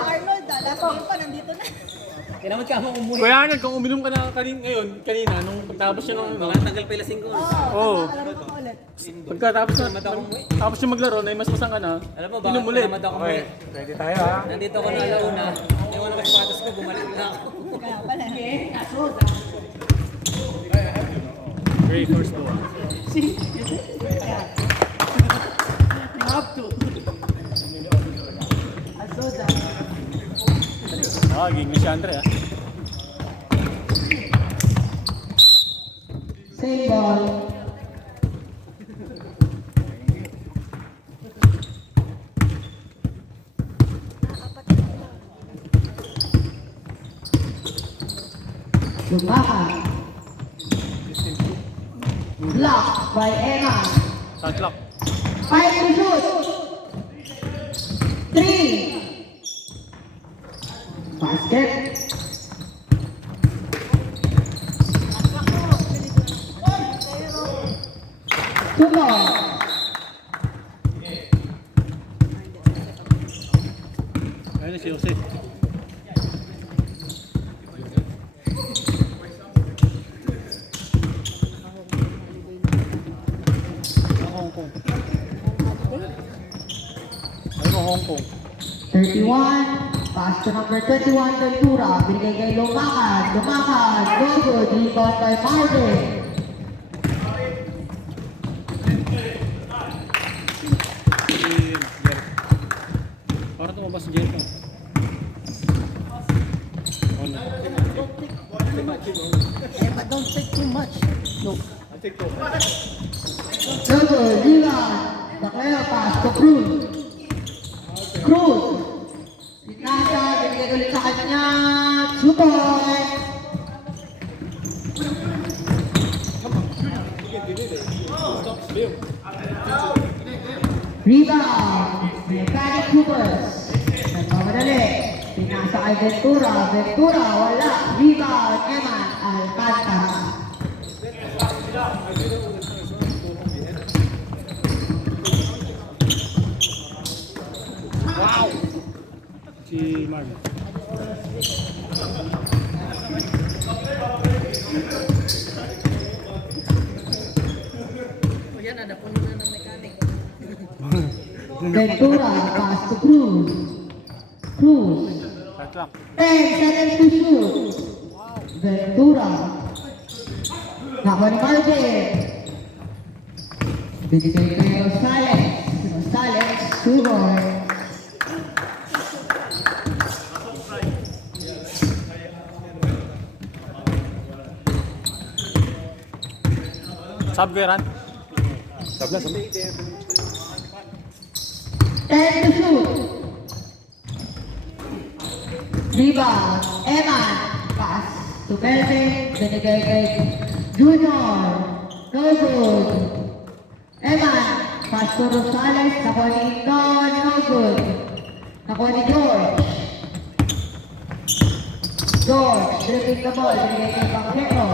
Arnold, last game pa, nandito na. Kailangan ka mo umuwi. Kuya Arnold, kung uminom ka na kanina, nung pagtapos niya nung Tagal pa ilasing ko. Oo. Alam ko ulit. Pagkatapos na, tapos yung maglaro, na mas masang ka na, Alam mo ba, inom ulit. naman ako umuwi. Ready tayo ha. Nandito ako na alauna. Iwan ko sapatos ko, bumalik na ako. Kaya pala. Great first ball. Ging na si Andre ha. Same ball. Lumakan. Blocked by Emma. Shot clock. 5 to shoot. 3. Basket. Two more. Ayun na si Jose. Hong Kong. Ayun mo Hong Kong. 31. Pass to number 21, Ventura. Binigay kay Lumakan. Lumakan. No good. Rebound by Marvin. Para tumabas si Jericho. Oh no. Yeah, but don't take too much. No. No good. Rebound. Bakaya pass to Cruz. Cruz. Nasa, binigay ulit sa kanya. 2 points. Rebound. Mechanic Hoopers. Nagmamadali. Pinasa kay Ventura. Ventura, wala. Rebound. Eman Alcantara. Si Marvin. Yan, napuno na ng mechanic. Ventura, pass to Cruz. Cruz. Shot clock. 10 seconds to shoot. Ventura. Nakuha ni Marvin. Binigay kay Rosales. Rosales, score. Sub Veran. Sub na, sub. 10 to shoot. Rebound. Eman. Pass to Melvin. Binigay kay Junior. No good. Eman. Pass to Rosales. Nakuha ni Indon. No good. Nakuha ni George. George. Dribbling the ball. Binigay kay Pangreco.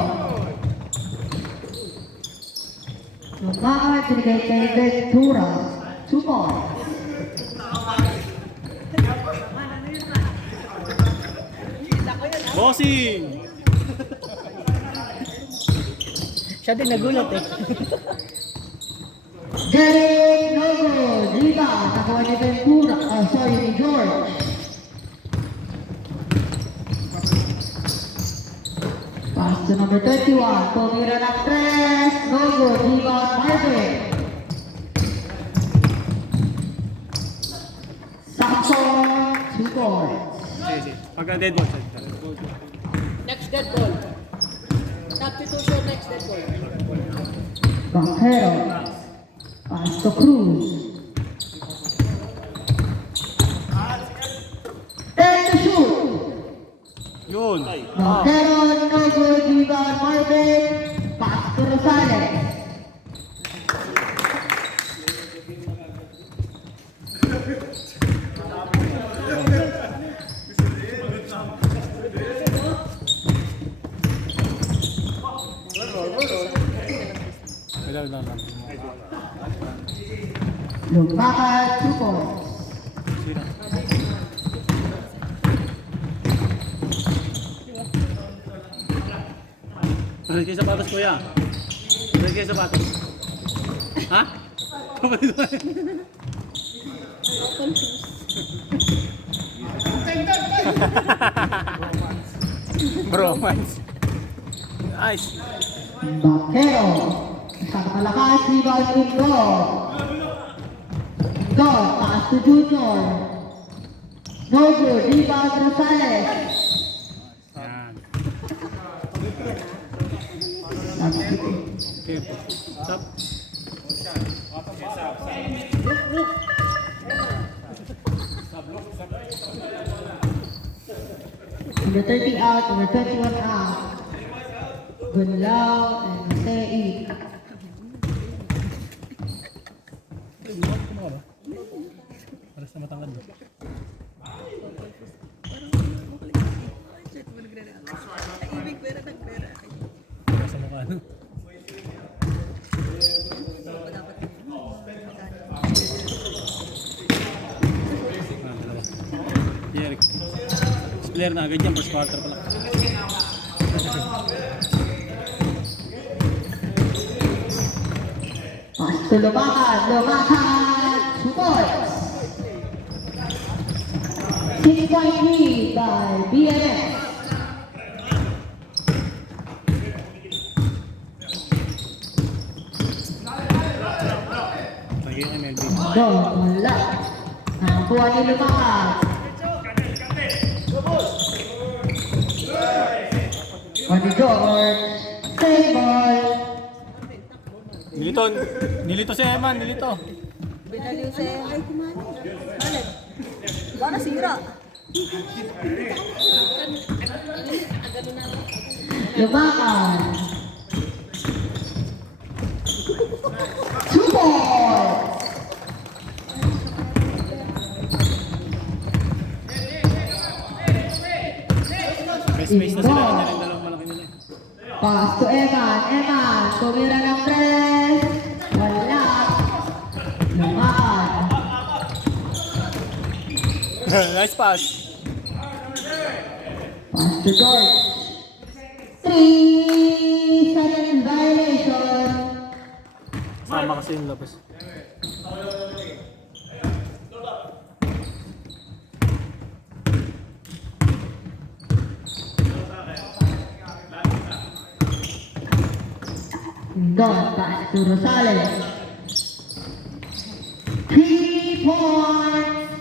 Lumakan. Binigay kay Ventura. 2 more. Bossing! Siya din nagulat eh. Derek Nogo, rebound, nakuha ni Ventura, ni George. Pass to number 21, tumira ng press, Nogo, rebound, Marvin. Sakso, 2 points. Sige. Pagka dead ball. Next dead ball. Substitution next dead ball. Banquero, pass to Cruz. 10 to shoot. Yun. Banquero, no good, rebound, Marvin. Pass to Rosales. Wala. Lumakan, 2 points. Sila. Balik kayo sapatos, kuya. Balik kayo sapatos. Ha? Kapatid ko. Bromance. Nice. Bakero. Isang malakas, rebound Lindor. Lindor, pass to Junior. No good, rebound Rosales. Yan. Substitute. Okay. Stop. Number 30 out, number 21 out. Gunlao and Sei. Kumuha ba? Para sa matangkad ba? Ibig pera nagpera. Para sa mukha, no? Dalawa. Eric. Player na agad yan, first quarter pala. Pass to Lumakan, Lumakan, supports. 6-point lead by BNS. Naging MLB. Wala. Nakakuha ni Lumakan. Pwede George. Save ball. Nilito si Eman, nilito. Binaliw sa ay kumano. Alit. Baka nasira. Lumakan. Support. May space na sila, kanya rin dalawang malaki nila. Pass to Eman. Eman. Tumira ng press. Wala. Lumakan. Nice pass. Pass to George. 3-second violation. Sama kasi yung labas. Don, pass to Rosales. 3 points.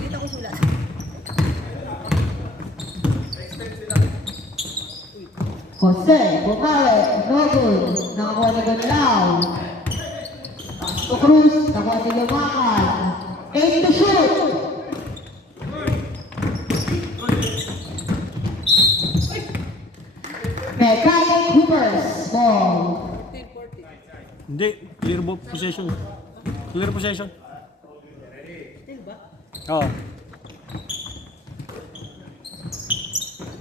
Dito ko sulat. Jose, Bukawe, no good. Nakakuha ni Gonlao. Pass to Cruz, nakuha ni Lumakan. 8 to shoot. Mechanic Hoopers, ball. Hindi, clear possession. Clear possession. Oo.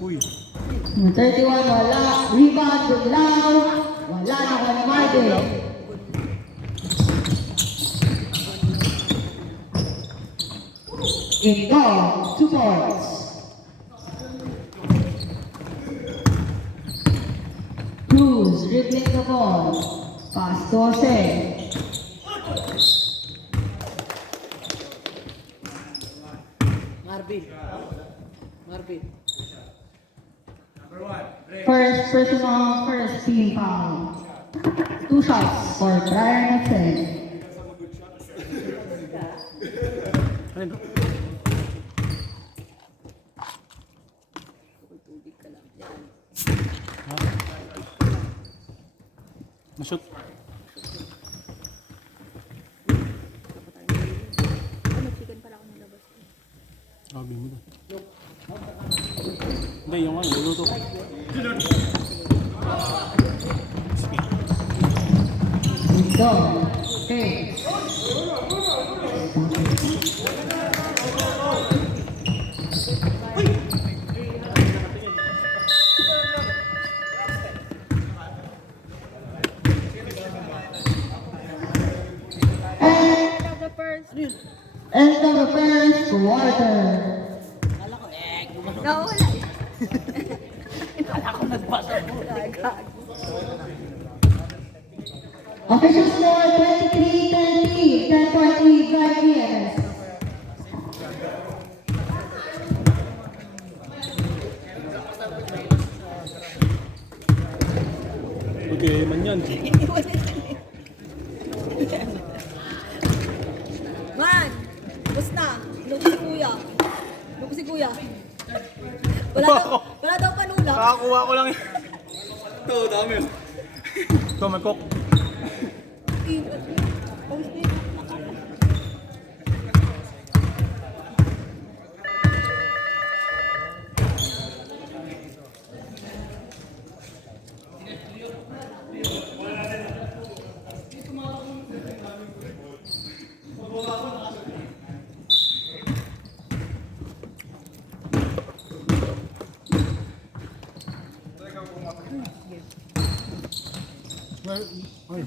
Uy. 31, wala. Rebound, Gonlao. Wala, nakuha ni Marvin. Indoor, 2 points. Cruz dribbling the ball. Pass to Jose. Marvin. First personal, first team foul. 2 shots for Brian Hudson. Ayun. Mashoot. Mag-chicken pala ako nilabas. Sabi mo doon. Hindi, yung ano, luto ko. Indoor, okay. the first. End of the first quarter. Kala ko, gumano. Nawala eh. Kala ko nagbasa po. Official score 23-30, 10.3 by VMS. Okay, man yan. Man, basta. Loko si kuya. Loko si kuya. Wala daw panula. Nakakuha ko lang eh. Ito, dami. Ito, may cook.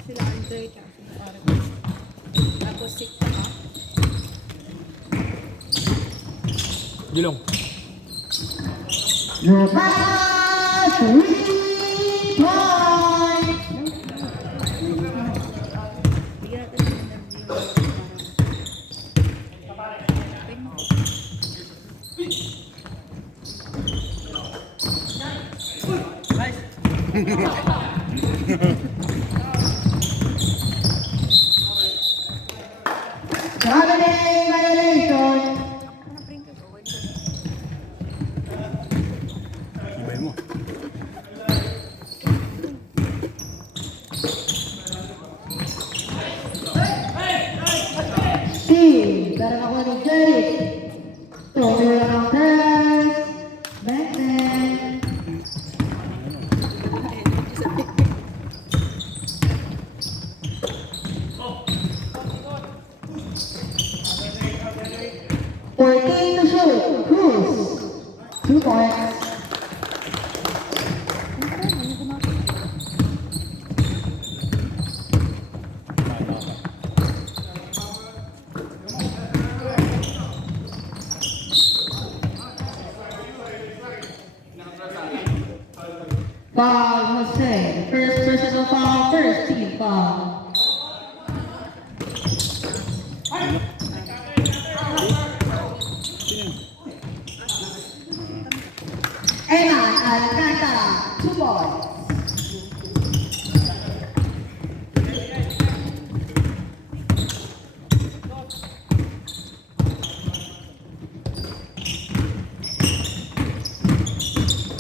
Sila Andre, tapos si Gilong. Lumaka 3 points. bigyan natin ng energy. Traveling violation. Ibay mo. Steve, darang ako ni Jake. Tumira ng press. Batman. Fourteen to shoot. Cruz. 2 points. Foul Jose. First personal foul, first team foul. Eman Alcantara, 2 points.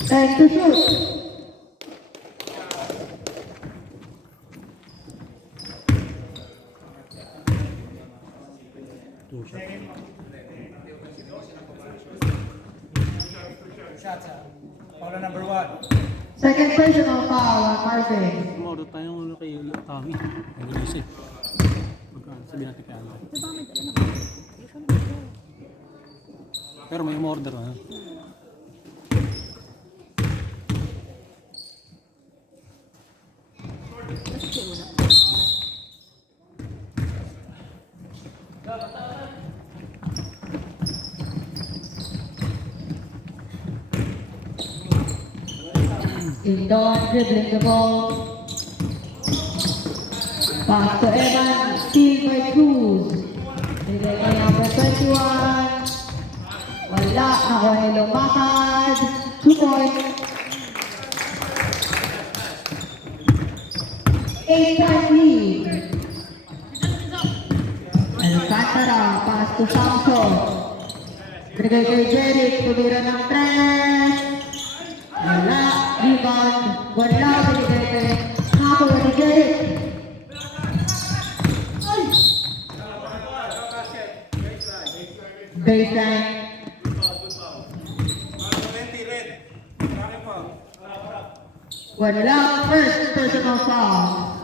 And to shoot. Two shot. Shots, Paula number 1. Second personal foul on Marvin. Moro tayong kay Tommy. Ang gulis eh. Magkano? Sabihin natin kaya ano. Pero may umorder na. Indon dribbling the ball. Pass to Evan, steal by Cruz. Bigay kay number 21. Wala, ako ay lumakad. 2 points. 8-point lead. Alcantara, pass to Samson. Bigay kay Jeric, tumira ng 3. Wala, rebound, wala, binigay kay Nako ni Jeric. Baseline. Wala, first personal foul.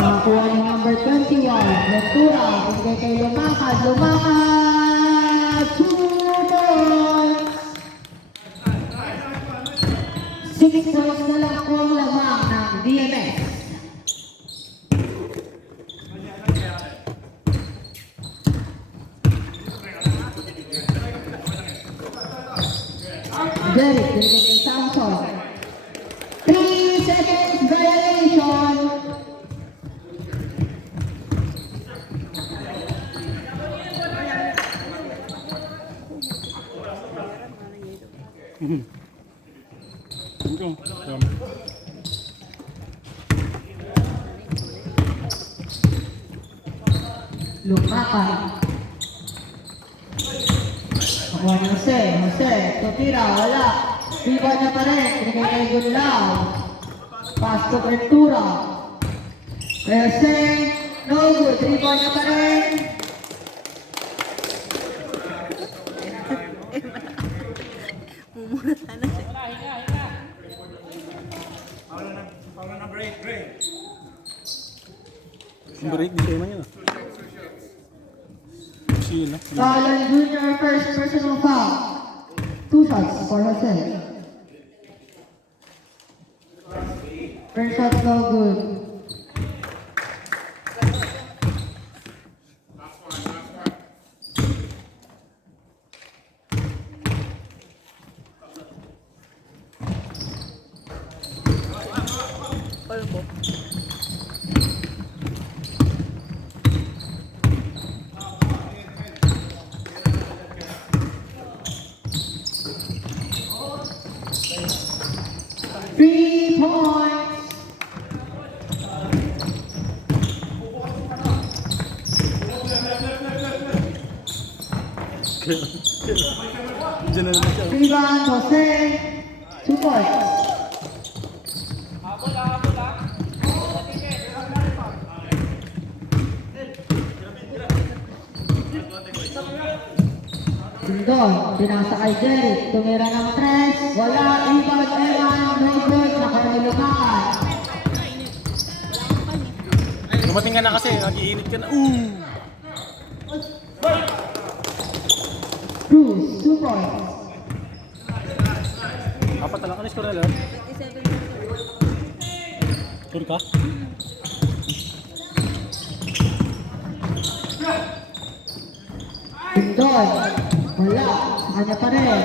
Nakakuha ni number 21, Ventura, binigay kay Lumakad, Lumakad, 2 points! 6 points na lang po ang lamang ng DNF. Lumakan. Nakuha ni Jose. Jose, tutira, wala. Rebound niya pa rin. Binigay kay Gunlaw. Pass to Ventura. Kay Jose, no good. Rebound niya pa rin. Mumurata na siya. Break, di kayo man yun. Sino? Colin Jr. first personal foul. 2 shots for Jose. First shot no good. Polvo. Three points. Diyan na naman siya. Rebound, Jose. 2 points. Sundon, pinasa kay Jeric. Tumira ng 3. Wala. Rebound, Eman. No good. Nakanilumakan. Dumating ka na kasi, nag-iinit ka na. Cruz, 2 points. Apat na lang. Ano score na lang? 27 minutes. Sure ka? Sundon, wala. Sa kanya pa rin.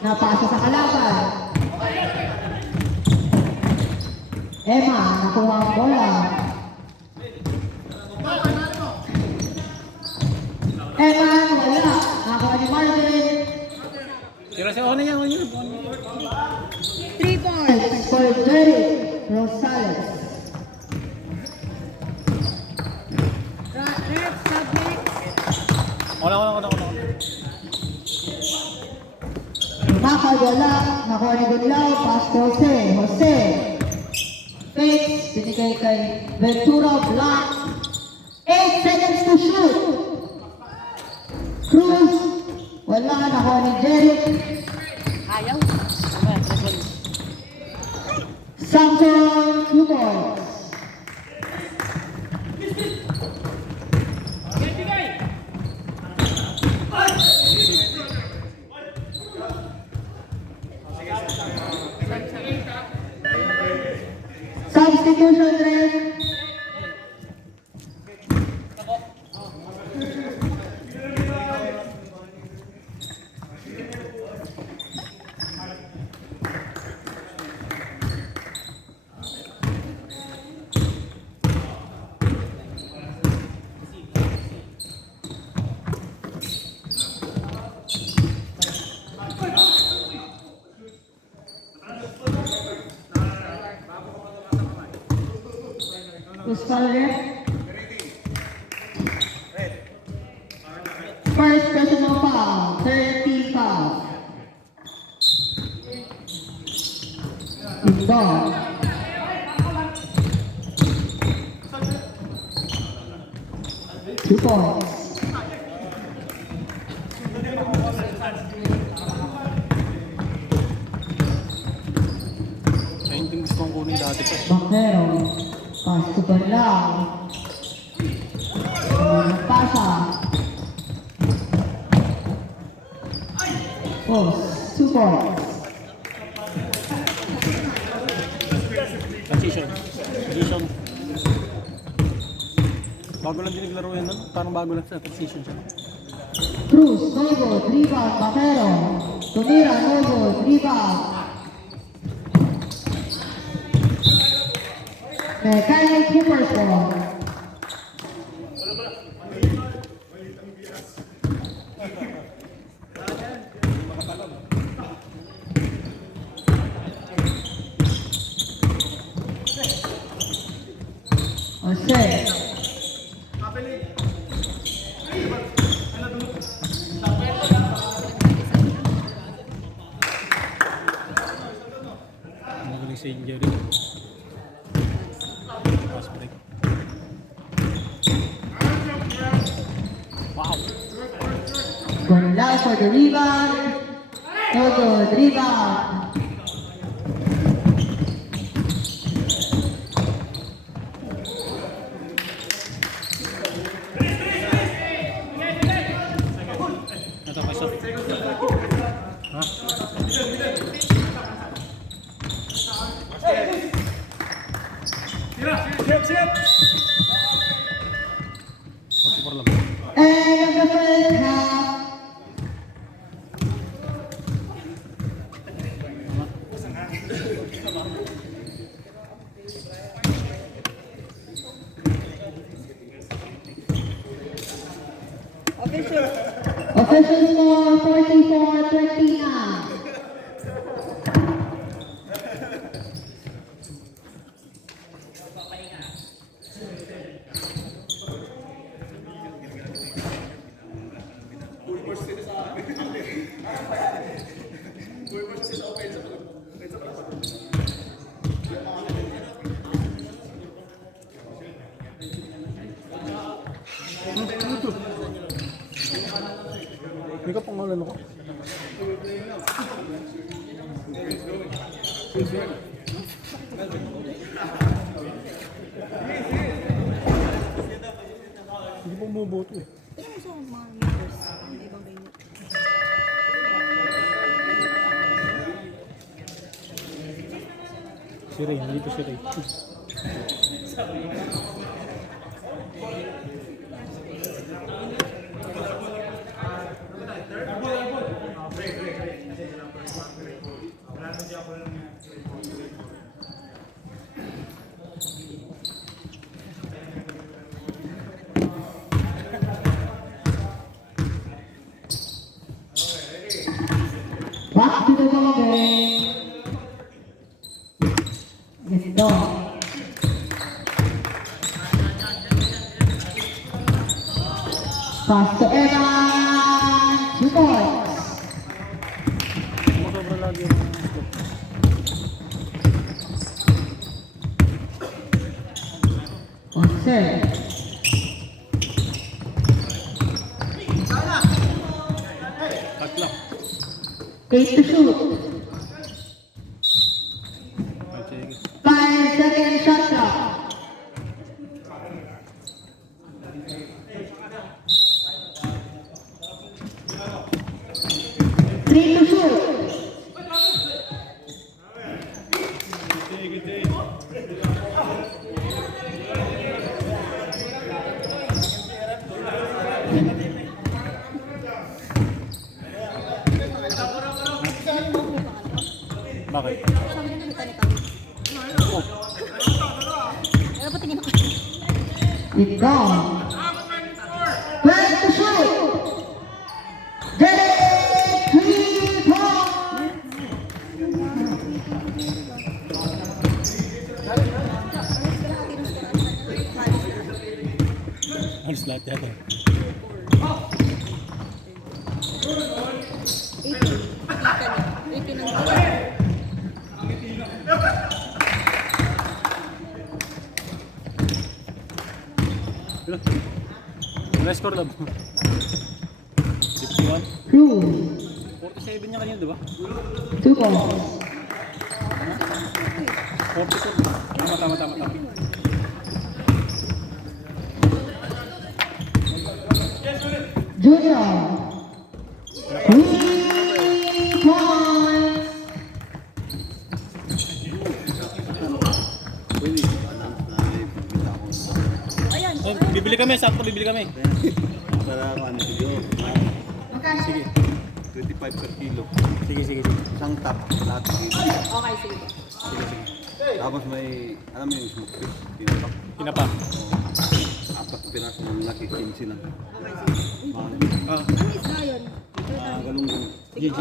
Napasa sa kalaban. Emma, nakuha ang bola. Emma, wala. Nakuha ni Marvin. Tira siya. Ano yan? 3 points. It's for Jeric Rosales. Ref, subject. Wala. Lumakad, wala. Nakuha ni Gunlaw. Pass to Jose. Jose. Fakes. Binigay kay Ventura. Block. 8 seconds to shoot. Cruz. Wala. Nakuha ni Jeric. Ayaw. Samson. 2 points. Substitution ref. Muspal ref. First personal foul. 30 foul. Indoor. Two points. Ayun yung gusto kong kunin dati pa. Bacero. Pass to Berlang. Pasa. Post. 2 points. Transition. Bago lang din naglaro yan, no? Parang bago lang sa transition siya. Cruz, no good. Rebound, Bacero. Tumira, no good. Rebound. Mechanic Cooper's ball. Jose. Fast break. Wow. Gonlao for the rebound. No good. Rebound. Ito, pasok. Ha? Okay, lang. End of the first half. Official. Official score 44-29. Hindi ka pangalan ako. Hindi pa bumuboto eh. Tingnan mo sa mga members. May ibang venue. Si Ray, nandito si Ray. Back to the ball game. Ganda. Pass to Evan. 2 points. Sumasobra lagi yung scope. On set. Cut lang. 8 to shoot. Ay, sige. 5-second shot clock. Three to shoot. Bakit? Sabi na nakita ni Kami. Ano pa tingin ako? It's gone. 12 to shoot. Derek 3 points. Alis lahat yata. 18 ang Wala score lang. 51? Cruz. 47 niya kanina, di ba? 2 points. 42. Tama. Junior. 3 points. Ayan. Oh, bibili kami, sakto bibili kami. Para ano yun, Sige. 25 per kilo. Sige. Isang top, lahat kilo. Okay, sige. Tapos may, alam mo yung smoke fish, tinapak. Pinapa. Apat piraso ng laki, 15 lang. Ah, Isla yun. Galunggong. GG.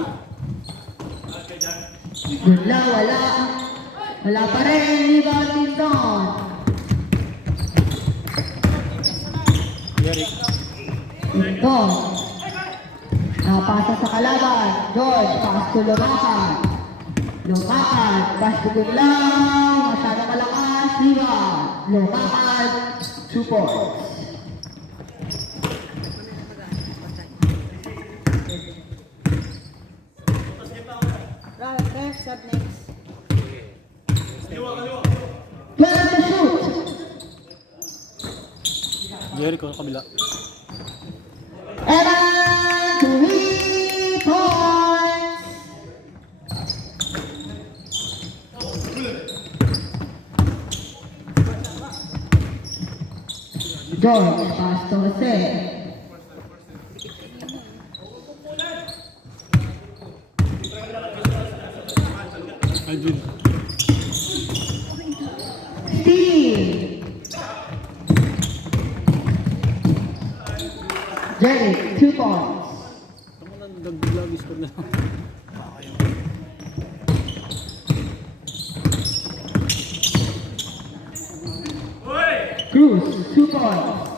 Wala pa rin. Rebound din doon. Derek. Ito. Napasa sa kalaban. George, pass to Lumakan. Pass to Gunlaw. Masyadong lumakad, 2 points. Ref, start next. 12 to shoot. Jericho sa kabila. Evan, 3 points. George, pass to Jose. Aldrin. Steve. Jerry, 2 points. Tama na, naglag score na lang. Cruz, 2 points.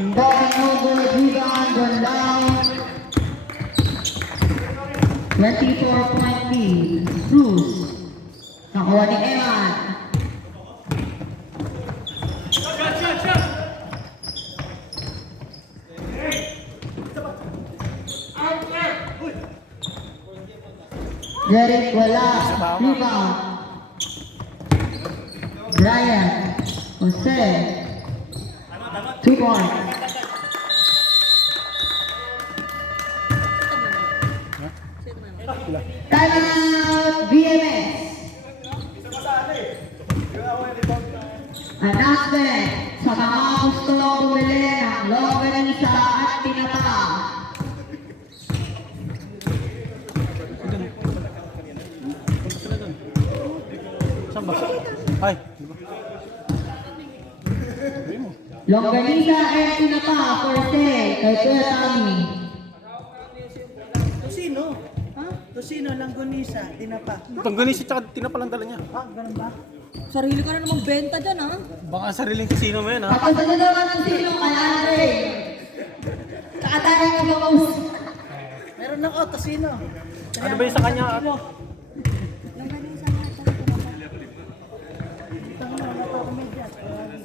Going over, rebound, one down. 24-point lead. Cruz. Nakuha ni Evan. Derek wala. Rebound. Brian. Jose. 2 points. Timeout BMS. Announcement sa mga gusto bumili ng longganisa at tinapa. Saan ba? Ay. Longganisa at tinapa for sale kay Kuya Tommy. Tosino? Ha? Tosino, langgonisa, tinapa. Tangganis tsaka tinapa lang dala niya. Ah, ganun ba? Sarili ka na namang benta dyan, ha? Baka sariling kasino mo yan ha. Tapos ano naman ang sino kay Andre? Kakatara ng bangus. Meron ako, tosino. Ano ba yung sa kanya? Ano?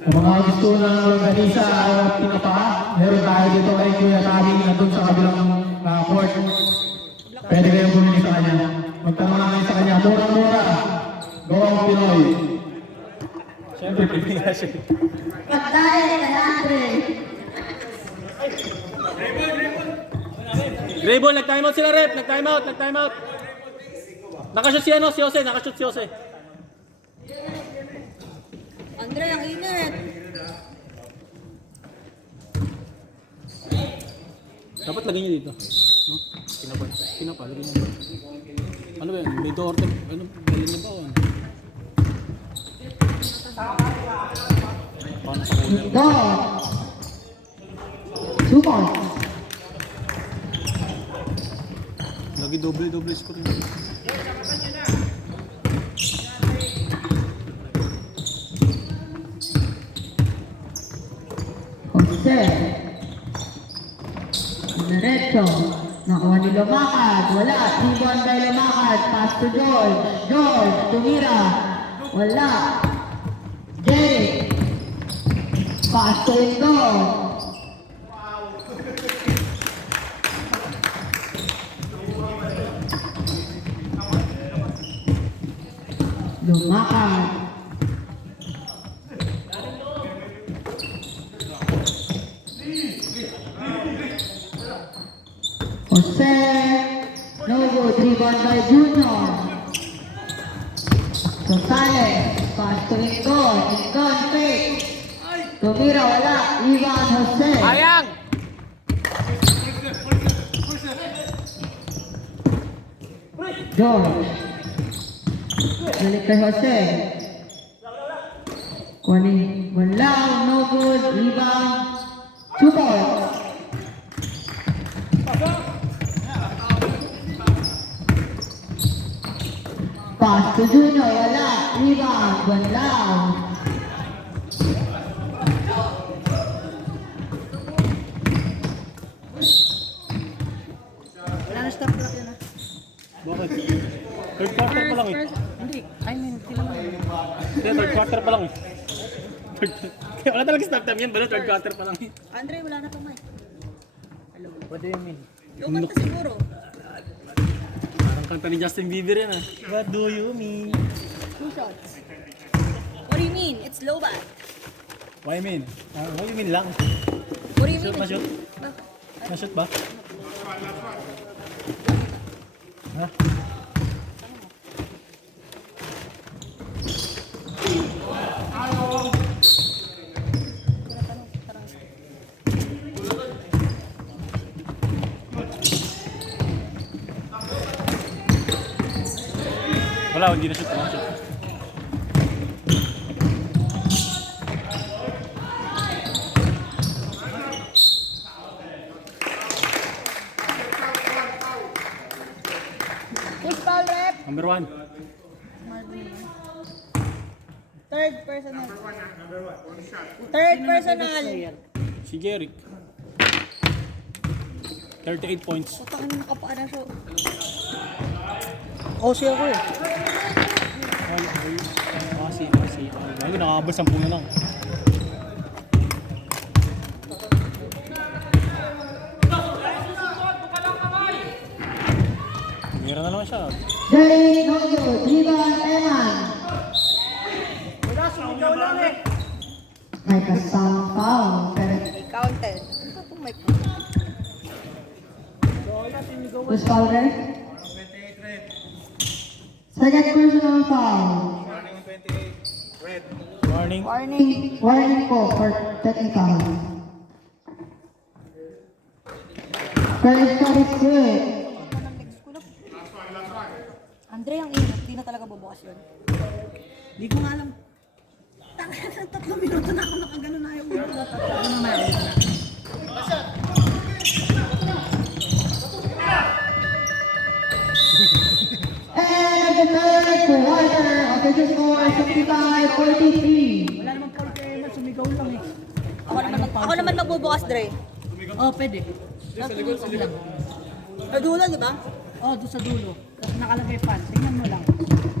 Kung mga gusto ng longganisa at tinapa, meron tayo dito kay Kuya Tami na doon sa kabilang court. Pwede kayong bumili sa kanya. Magtanong lang kayo sa kanya, murang-mura. Gawang Pinoy. Siyempre, pipili na siya. Pagdahil kay Andre. Raybon, nag-timeout sila rep. Nag-timeout. Nakashoot si ano, si Jose. Nakashoot si Jose. Andre, ang init. Dapat lagay niyo dito. No? Pinapa, lagay niyo. Ano ba yun? May door to. Ano? Galing na ba? Ano? Paano sa kuya? Go. 2 points. Lagi doble score niya. Jose. Diretso. Nakuha ni Lumakad. Wala. Rebound by Lumakad. Pass to George. George. Tumira. Wala. Derek. Pass to Lindon. Lumakad. Jose, no good, rebound by Junior. Gonzalez, pass to Lincoln, Lincoln fake. Tumira, wala, rebound Jose. Ayang! George. Balik kay Jose. Kunin, wala, no good, rebound. 2 points. Pass to Junior, wala. Rebound, Banlaw. Wala stop clock yun ah. Bakit? Third quarter pa lang eh. Hindi, I mean, kailangan mo. Hindi, third quarter pa lang eh. Kaya wala talaga stop time yan, bala third quarter pa lang eh. Andre, wala na pa mic. What do you mean? Yung kanta siguro. Parang kanta ni Justin Bieber yan ah. What do you mean? 2 shots. What do you mean? It's low bat. What do you mean? What do you mean lang? What do you mean? Shoot, ma-shoot? Na-shoot ba? Ha? Wala, hindi na shoot. Wala shoot. Push foul rep. Number 1. Third personal. Third personal. Si Jeric. 38 points. Puta kami nakapaan na siya. Osi ako eh. Kasi. Bago nakakabal 10 na lang. Tumira na naman siya. Jeric Noyo, Divan Eman. May kasamang foul. Pero Counted. Ito itong mic. who's foul there? Second personal foul. Warning. Warning po for technical. First shot is good. Andre, ang ingat. Di na talaga bubukas yun. Di ko nga alam. Tangin na 3 minuto na ako nakagano na yung ulo. Ano na yun? And the third quarter, official score 65-43. Wala namang foul kay Eman, sumigaw lang eh. Ako naman magbubukas, Dre. Oh, pwede. Sa Nadulo, di ba? Oh, doon sa dulo. Tapos nakalagay pan. Tingnan mo lang.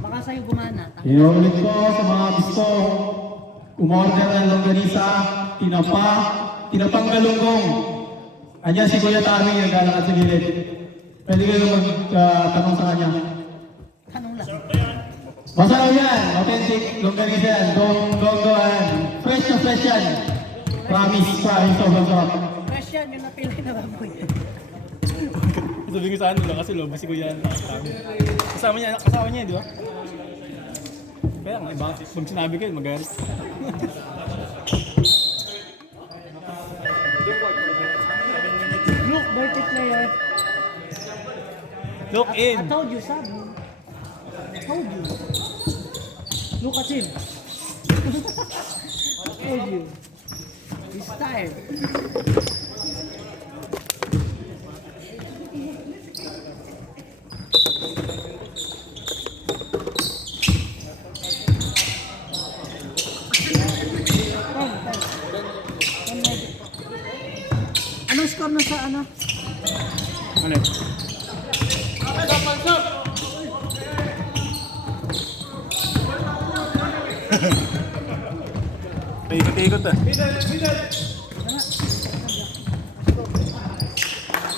Baka sa'yo gumana. Inuulit ko sa mga gusto umorder ng longganisa, tinapang galunggong. Andiyan si Kuya Tami, naglalakad sa gilid. Pwede kayo magtanong sa kanya. Tanong lang. Masarap yan, authentic longganisa yan. Go yan. Fresh na fresh yan. Promise, sobrang sarap. Fresh yan, yung napilay na baboy. Sabi ko sa ano lang kasi lobo si Kuya. Kasama niya, di ba? Kaya nga, iba, pag sinabi kayo, magalit. Look, dirty player. Look in! I told you, sabi. I told you. Look at him. I told you. He's tired. Anong score na sa ano? Ano? Paikot-ikot ah.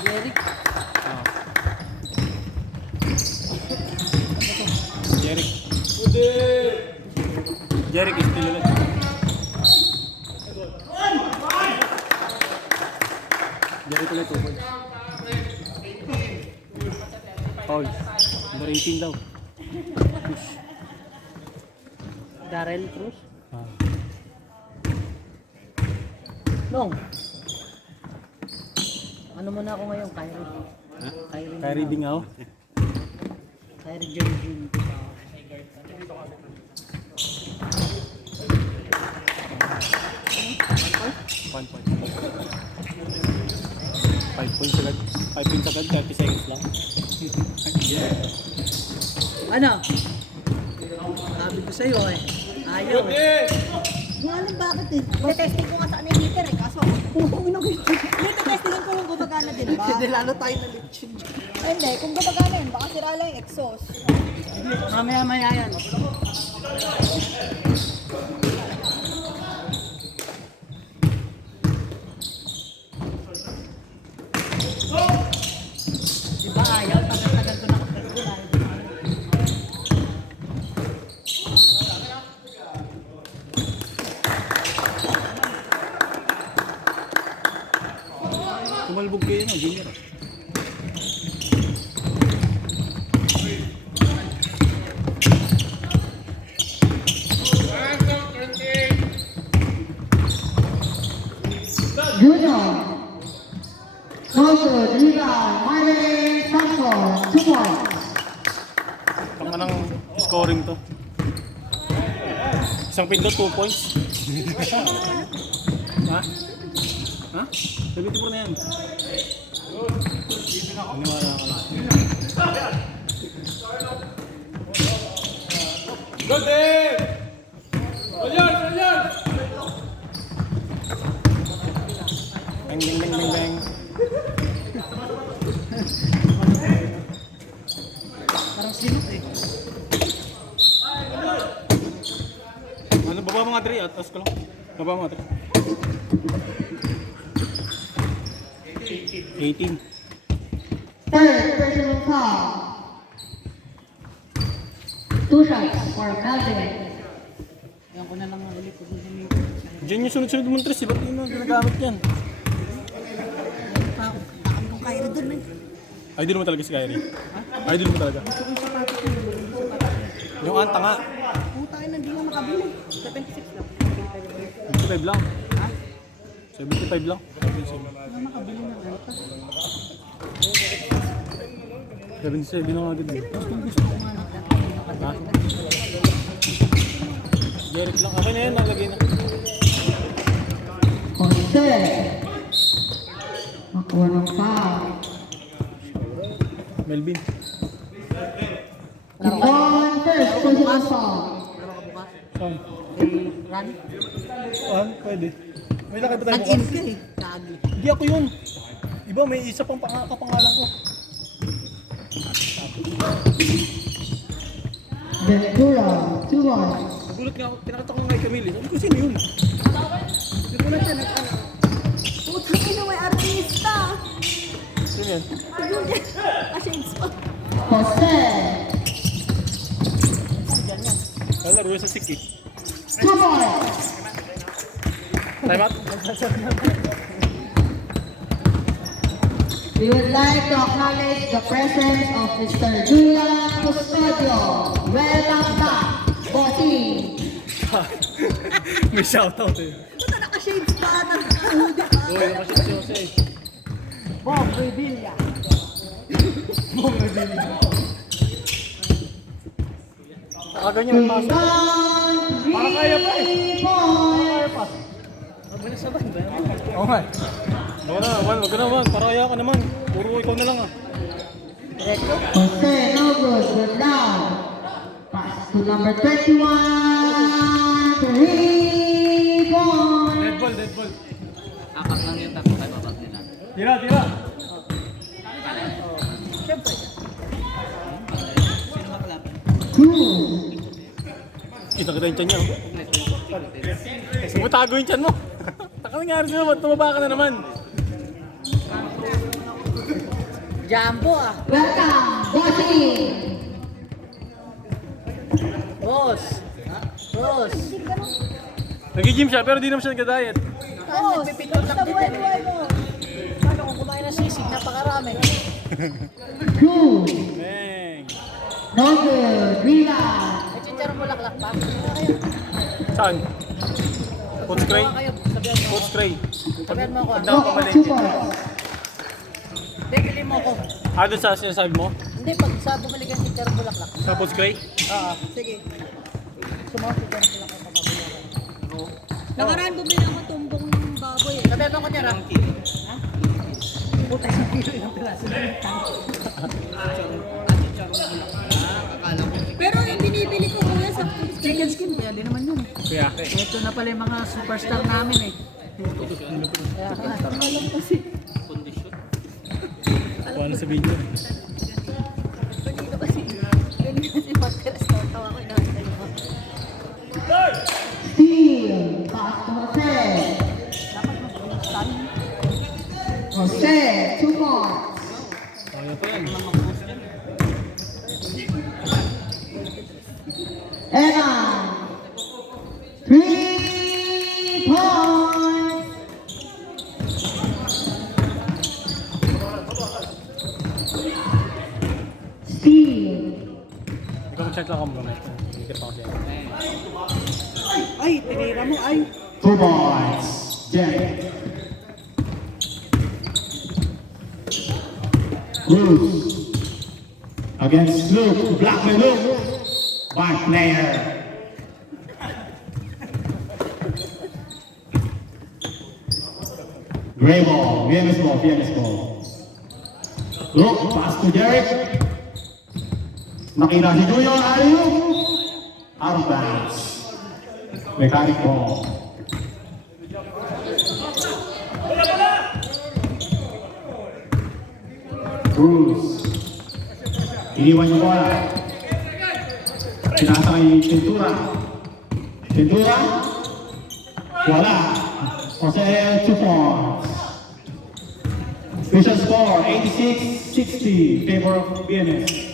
Jeric. Jeric is still ulit. Jeric ulit, 2 points. Foul. Number 18 daw. Push. Darrell Cruz. Ah. Long. Ano muna ako ngayon, Kyrie? Kyrie. Kyrie Bingaw. Kyrie Jersey. 1 point. 5 points agad. 5 points agad, 30 seconds lang. Ano? Sabi ko sa'yo eh. Ayaw eh. Yung alam bakit eh. Testing ko nga sa ano yung heater eh. Kaso, pumapawin ako yung heater. Testingin ko yung kumbaga gumagana din ba? Hindi lalo tayo na lechon. Ay, hindi, kung gumagana yun, baka sira lang yung exhaust. Mamaya-maya yan. Diba ayaw? Tagal-tagal ko nakapagkulay. Tumalbog kayo na, junior. Junior. No good. Rebound. Marvin Santos. 2 points. Tama ng scoring to. Isang pindot, 2 points. Ha? Ha? 74 na yan. Paniwala ka lang. Good day! Bang, bang, bang, bang, bang. Parang sinok eh. Ano, baba mga 3 at as ko lang. Baba mga 3. 18. Third personal foul. 2 shots for Melvin. Yan ko na lang ulit kung hindi. Diyan yung sunod-sunod mong 3, ba't yun ang ginagamit yan? Takam kong Kyrie dun eh. Idol mo talaga si Kyrie. Idol mo talaga. Yung anta nga. Puta na, hindi nga makabili. 76 lang. 75 lang. 75 lang. Hindi nga makabili ng anta. 77 na nga din. Gusto ko nga Ha? Derek lang. Okay na yan, nalagay na. Jose. Nakuha ng foul. Melvin. Ipon first personal foul. Meron ka bukas? Saan? Run? Pwede. May lakay ba tayo Nag-in bukas? ka eh. Kagi. Hindi ako yun. Iba, may isa pang kapangalan ko. Ventura. 2 points. Nagulat nga ako. Pinakita ko nga kay Camille. Sabi ko, sino yun? Hindi ko na siya nag-ano. Putang ina, may artista! Sino yan? Shades pa. Jose. Kala, ruwa sa Siki. 2 points. Time out? We would like to acknowledge the presence of Mr. Julian Custodio. Welcome back, Bossing. May shoutout eh. Basta naka-shades pa, naka-hoodie pa. Uy, nakasya si Jose. Bob Revilla. Nakaganyan ang pasok. Para kaya pa eh. 3 points. Mabilis sa banda. Oo nga. Wag na, wag ka naman. Para kaya ka naman. Puro ikaw na lang ah. Jose, no good. Good down. Pass to number 21. 3 points. Dead ball, dead ball. Akak lang yung tatlo tayo babag nila. Tira, tira. Siyempre. Sino makalaban? 2. Kita kita yung tiyan niya. Sumutago yung tiyan mo. Taka nangyari sa'yo, ba't tumaba ka na naman? Jumbo ah. Welcome, Bossing. Boss. Boss. Nag-gym siya, pero di naman siya nag-diet. Oh, Nagpipindot lang din yan. buhay mo. Paano kung kumain ng sisig? Napakarami. 2. Bang! No good. Rebound. May chicharon mo laklak pa? Saan? Coach Cray? Gawa kayo. Sabihan mo. Coach Cray. Sabihan mo ako ah. Pagdaw pa No, 2 malengke. points. Hindi, pili mo ako. Doon sa sinasabi mo? Hindi, pag sa bumalik ang chicharon mo laklak. Sa Coach Cray? Oo. Sige. Sumaw chicharon mo laklak. Nakaraan bumili ako tumbong ng baboy eh. Sabihan mo ko niya, Ram. Ha? Puta, isang kilo yung piraso. Pero yung binibili ko kuya sa Chicken skin, kaya di naman yun. Kaya. Ito na pala yung mga superstar namin eh. Kaya Wala sa video. Kanino kasi, kanino kasi matras tawa ko inaantay mo. Steal. Pass to Jose. Dapat mag-stand. Jose, 2 points. Kaya pa yan. Evan, 3 points. Steal. Ikaw mag-check lang ako mga. Hindi ka pa kasi. Ay, tinira mo. Ay. 2 points. Jerry. Cruz. Against Luke. Block by Luke. Back player. Gray ball. VMS ball. VMS ball. Luke. Pass to Derek. Nakita si Junior. Ayun. Out of bounds. Mechanic ball. Cruz. Iniwan yung bola. Pinasa kay Ventura. Ventura. Wala. Jose 2 points. Official score 86-60 favor of BMS.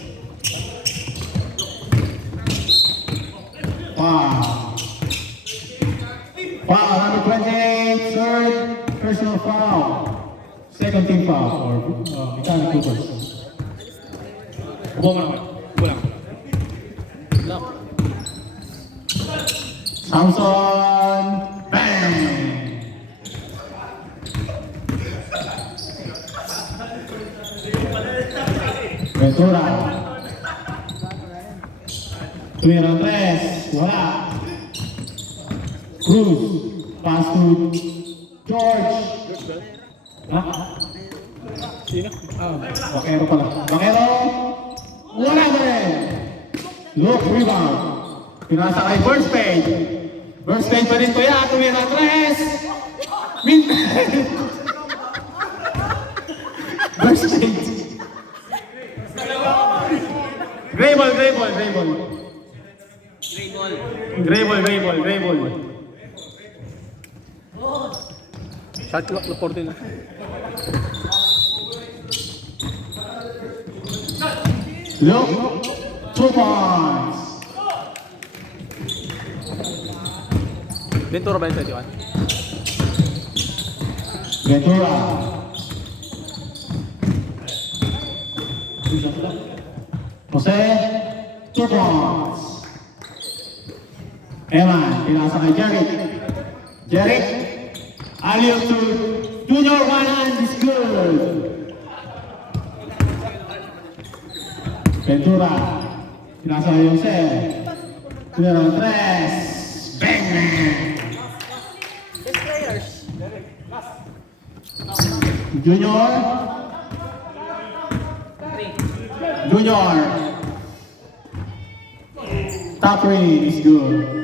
Wow. Foul number 28, third personal foul. Second team foul for Mechanic Coopers. Upo mo naman. Upo lang. Lock. Samson, bang! Ventura. Tumira ang 3, wala. Cruz, pass to George. Ha? Sino? Bakero pala. Bakero, wala na rin. Look, rebound. Pinasa kay first page. First page pa rin to yan. Tumira ang 3. First page. Gray ball, gray ball, gray ball. Gray ball, gray ball, gray ball. Shot clock na 14 na. Look, 2 points. Ventura ba yung 21? Ventura. Jose, 2 points. Evan, pinasa kay Jeric. Jeric, alley-oop to Junior, one hand is good. Ventura, pinasa kay Jose. Junior ang 3. Bang! Best players. Junior. Junior. Top 3 is good.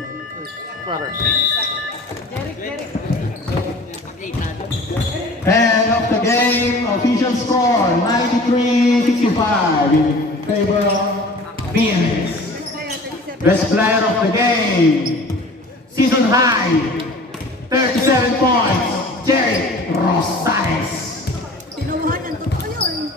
And of the game, official score 93-65 in favor of BMS. Best player of the game, season high, 37 points, Jerry Rosales. Tinubuhan yan, totoo yun.